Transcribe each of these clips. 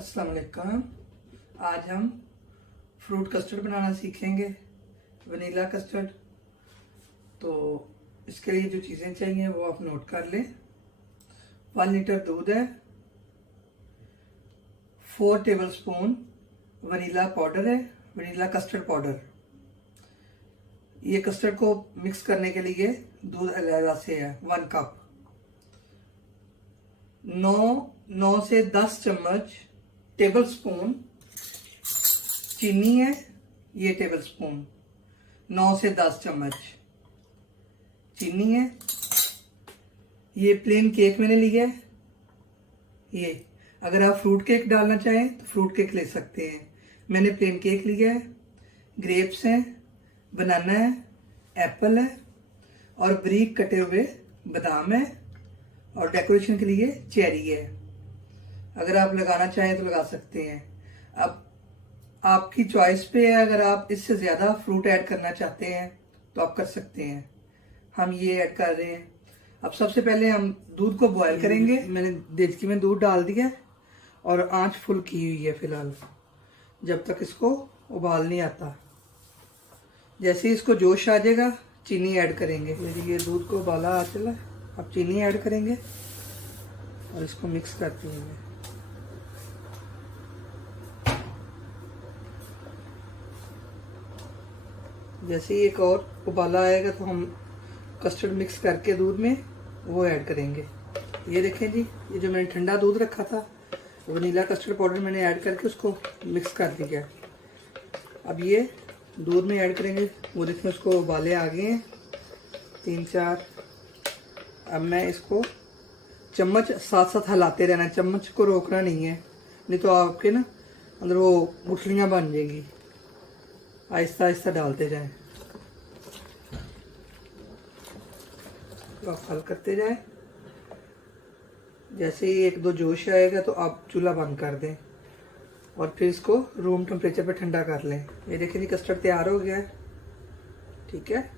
अस्सलाम वालेकुम। आज हम फ्रूट कस्टर्ड बनाना सीखेंगे, वनीला कस्टर्ड। तो इसके लिए जो चीज़ें चाहिए वो आप नोट कर लें। 1 लीटर दूध है, 4 टेबलस्पून वनीला पाउडर है, वनीला कस्टर्ड पाउडर। ये कस्टर्ड को मिक्स करने के लिए दूध अलग से है 1 कप। 9 से 10 चम्मच टेबल स्पून चीनी है, ये टेबल स्पून 9 से 10 चम्मच चीनी है। ये प्लेन केक मैंने लिया है। ये अगर आप फ्रूट केक डालना चाहें तो फ्रूट केक ले सकते हैं। मैंने प्लेन केक लिया है। ग्रेप्स हैं, बनाना है, एप्पल है और बारीक कटे हुए बादाम है और डेकोरेशन के लिए चेरी है। अगर आप लगाना चाहें तो लगा सकते हैं। अब आपकी चॉइस पे है, अगर आप इससे ज़्यादा फ्रूट ऐड करना चाहते हैं तो आप कर सकते हैं। हम ये ऐड कर रहे हैं। अब सबसे पहले हम दूध को बॉयल करेंगे। मैंने देचकी में दूध डाल दिया और आंच फुल की हुई है फिलहाल, जब तक इसको उबाल नहीं आता। जैसे ही इसको जोश आ जाएगा चीनी ऐड करेंगे। ये दूध को उबाला आ चला, अब चीनी ऐड करेंगे और इसको मिक्स करते हैं। जैसे ही एक और उबाला आएगा तो हम कस्टर्ड मिक्स करके दूध में वो ऐड करेंगे। ये देखें जी, ये जो मैंने ठंडा दूध रखा था वनीला कस्टर्ड पाउडर मैंने ऐड करके उसको मिक्स कर दिया। अब ये दूध में ऐड करेंगे। वो देखें उसको उबाले आ गए हैं 3-4। अब मैं इसको चम्मच साथ साथ हिलाते रहना, चम्मच को रोकना नहीं है, नहीं तो आपके ना अंदर वो गुठलियाँ बन जाएंगी। आहिस्ता आहिस्ता डालते जाएं, तो आप हल करते जाएं। जैसे ही 1-2 जोश आएगा तो आप चूल्हा बंद कर दें और फिर इसको रूम टेम्परेचर पे ठंडा कर लें। ये देखिए जी, कस्टर्ड तैयार हो गया है। ठीक है,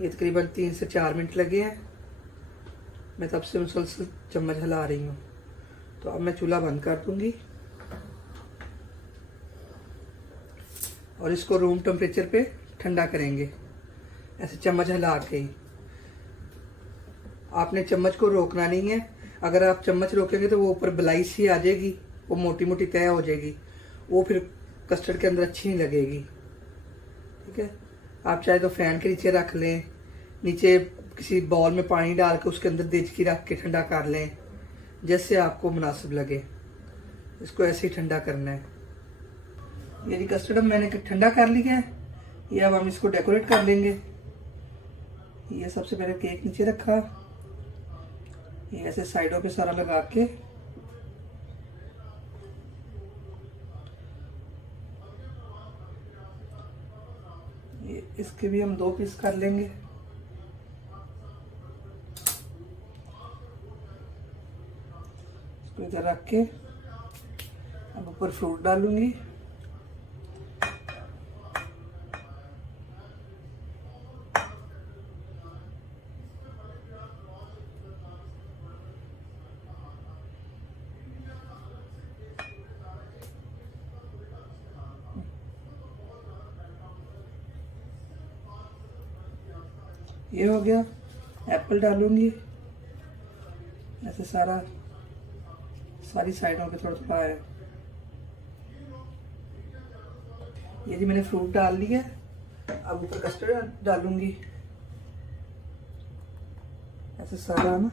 ये तकरीबन 3 से 4 मिनट लगे हैं। मैं तब से मुसलसल चम्मच हिला रही हूँ। तो अब मैं चूल्हा बंद कर दूंगी और इसको रूम टेम्परेचर पे ठंडा करेंगे, ऐसे चम्मच हिला के ही। आपने चम्मच को रोकना नहीं है। अगर आप चम्मच रोकेंगे तो वो ऊपर बलाई सी आ जाएगी, वो मोटी मोटी तय हो जाएगी, वो फिर कस्टर्ड के अंदर अच्छी नहीं लगेगी। ठीक है, आप चाहे तो फैन के नीचे रख लें, नीचे किसी बाउल में पानी डाल के उसके अंदर देचकी रख के ठंडा कर लें, जैसे आपको मुनासिब लगे। इसको ऐसे ही ठंडा करना है। ये कस्टर्ड अब मैंने ठंडा कर लिया है। ये अब हम इसको डेकोरेट कर लेंगे। ये सबसे पहले केक नीचे रखा, ये ऐसे साइडों पे सारा लगा के ये इसके भी हम 2 पीस कर लेंगे। इसको इधर रख के अब ऊपर फ्रूट डालूंगी। ये हो गया। एप्पल डालूंगी ऐसे सारी साइडों पे थोड़ा थोड़ा है। ये जी मैंने फ्रूट डाल लिया। अब ऊपर कस्टर्ड डालूंगी ऐसे सारा ना,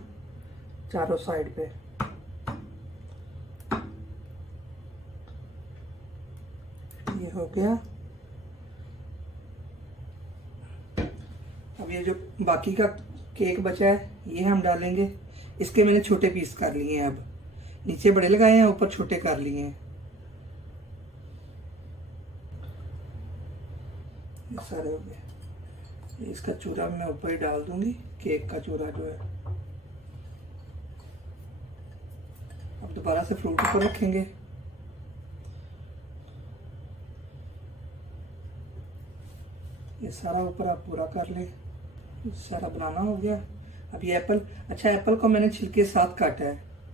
चारों साइड पे। ये हो गया। अब ये जो बाकी का केक बचा है ये हम डालेंगे। इसके मैंने छोटे पीस कर लिए हैं। अब नीचे बड़े लगाए हैं, ऊपर छोटे कर लिए हैं। ये सारे हो गए। इसका चूरा मैं ऊपर ही डाल दूंगी, केक का चूरा जो है। अब दोबारा से फ्रूट ऊपर रखेंगे। ये सारा ऊपर आप पूरा कर लें। सारा बनाना हो गया। अब ये एप्पल, अच्छा एप्पल को मैंने छिलके साथ काटा है,